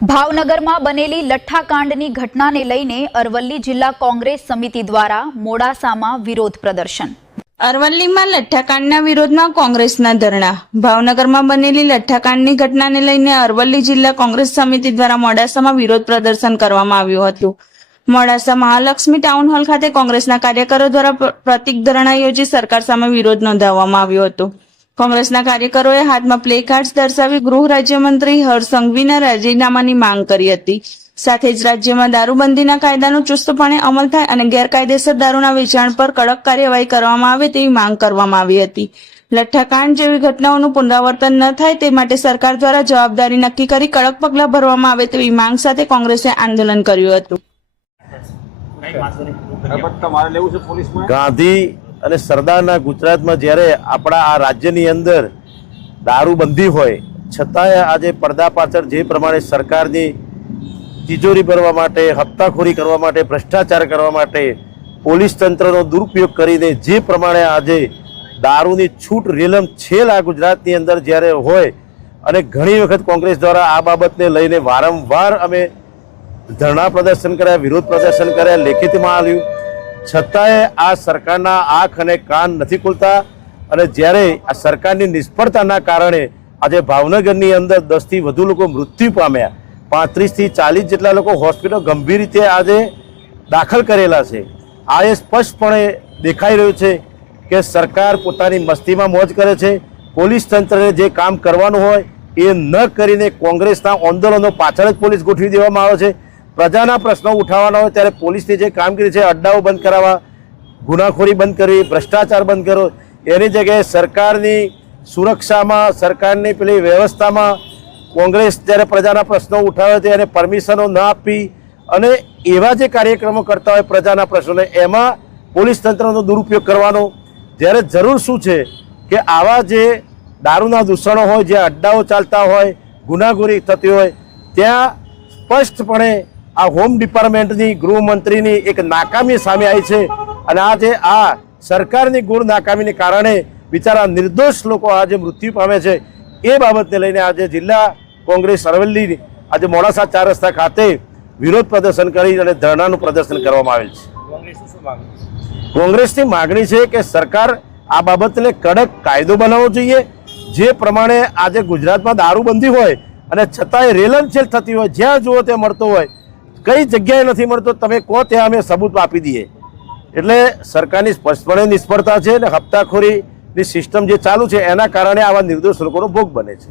ભાવનગરમાં બનેલી લઠ્ઠાકાંડની ઘટનાને લઈને અરવલ્લી જિલ્લા કોંગ્રેસ સમિતિ દ્વારા મોડાસામાં વિરોધ પ્રદર્શન। અરવલ્લીમાં લઠ્ઠાકાંડના વિરોધમાં કોંગ્રેસના ધરણા। ભાવનગરમાં બનેલી લઠ્ઠાકાંડની ઘટનાને લઈને અરવલ્લી જિલ્લા કોંગ્રેસ સમિતિ દ્વારા મોડાસામાં વિરોધ પ્રદર્શન કરવામાં આવ્યું હતું। મોડાસા મહાલક્ષ્મી ટાઉન હોલ ખાતે કોંગ્રેસના કાર્યકરો દ્વારા પ્રતિક ધરણા યોજી સરકાર સામે વિરોધ નોંધાવવામાં આવ્યો હતો। કોંગ્રેસના કાર્યકરોએ હાથમાં પ્લે કાર્ડ્સ દર્શાવી ગૃહ રાજ્યમંત્રી હર્ષ સંઘવીના રાજીનામાની માંગ કરી હતી। સાથે જ રાજ્યમાં દારૂબંધીના કાયદાનો ચુસ્તપણે અમલ થાય અને ગેરકાયદેસર દારૂના વેચાણ પર કડક કાર્યવાહી કરવામાં આવે તેવી માંગ કરવામાં આવી હતી। લઠ્ઠાકાંડ જેવી ઘટનાઓનું પુનરાવર્તન ન થાય તે માટે સરકાર દ્વારા જવાબદારી નક્કી કરી કડક પગલાં ભરવામાં આવે તેવી માંગ સાથે કોંગ્રેસે આંદોલન કર્યું હતું। ગાંધી અને સરદારના ગુજરાતમાં જ્યારે આપણા આ રાજ્યની અંદર દારૂબંધી હોય છતાંય આજે પડદા પાછળ જે પ્રમાણે સરકારની તિજોરી ભરવા માટે, હપ્તાખોરી કરવા માટે, ભ્રષ્ટાચાર કરવા માટે પોલીસ તંત્રનો દુરુપયોગ કરીને જે પ્રમાણે આજે દારૂની છૂટ રેલમ છેલ આ ગુજરાતની અંદર જ્યારે હોય અને ઘણી વખત કોંગ્રેસ દ્વારા આ બાબતને લઈને વારંવાર અમે ધરણા પ્રદર્શન કર્યા, વિરોધ પ્રદર્શન કર્યા, લેખિતમાં આવ્યું, છતાંય આ સરકારના આંખ અને કાન નથી ખુલતા। અને જ્યારે આ સરકારની નિષ્ફળતાના કારણે આજે ભાવનગરની અંદર 10 થી વધુ લોકો મૃત્યુ પામ્યા, 35 થી 40 જેટલા લોકો હોસ્પિટલ ગંભીર રીતે આજે દાખલ કરેલા છે। આ એ સ્પષ્ટપણે દેખાઈ રહ્યું છે કે સરકાર પોતાની મસ્તીમાં મોજ કરે છે। પોલીસ તંત્રને જે કામ કરવાનું હોય એ ન કરીને કોંગ્રેસના આંદોલનો પાછળ જ પોલીસ ગોઠવી દેવામાં આવે છે। પ્રજાના પ્રશ્નો ઉઠાવવાના હોય ત્યારે પોલીસની જે કામગીરી છે, અડ્ડાઓ બંધ કરાવવા, ગુનાખોરી બંધ કરવી, ભ્રષ્ટાચાર બંધ કરો, એની જગ્યાએ સરકારની સુરક્ષામાં, સરકારની પેલી વ્યવસ્થામાં કોંગ્રેસ જ્યારે પ્રજાના પ્રશ્નો ઉઠાવે ત્યારે પરમિશનો ન આપી અને એવા જે કાર્યક્રમો કરતા હોય પ્રજાના પ્રશ્નોને એમાં પોલીસ તંત્રનો દુરુપયોગ કરવાનો। જ્યારે જરૂર શું છે કે આવા જે દારૂના દૂષણો હોય, જે અડ્ડાઓ ચાલતા હોય, ગુનાખોરી થતી હોય ત્યાં સ્પષ્ટપણે આ હોમ ડિપાર્ટમેન્ટની, ગૃહમંત્રીની એક નાકામી સામે આવી છે। અને આજે આ સરકારની ગુણ નાકામીને કારણે બિચારા નિર્દોષ લોકો આજે મૃત્યુ પામે છે। એ બાબતને લઈને આજે જિલ્લા કોંગ્રેસ અરવલ્લી આજે મોડાસા 4 રસ્તા ખાતે વિરોધ પ્રદર્શન કરી અને ધરણાનું પ્રદર્શન કરવામાં આવેલ છે। કોંગ્રેસની માગણી છે કે સરકાર આ બાબતને કડક કાયદો બનાવવો જોઈએ। જે પ્રમાણે આજે ગુજરાતમાં દારૂબંધી હોય અને છતાંય રેલમછેલ થતી હોય, જ્યાં જુઓ ત્યાં મળતો હોય, કઈ જગ્યાએ નથી મળતો તમે કહો ત્યાં અમે સબૂત આપી દઈએ। એટલે સરકારની સ્પષ્ટપણે નિષ્ફળતા છે અને હપ્તાખોરીની સિસ્ટમ જે ચાલુ છે એના કારણે આવા નિર્દોષ લોકોનો ભોગ બને છે।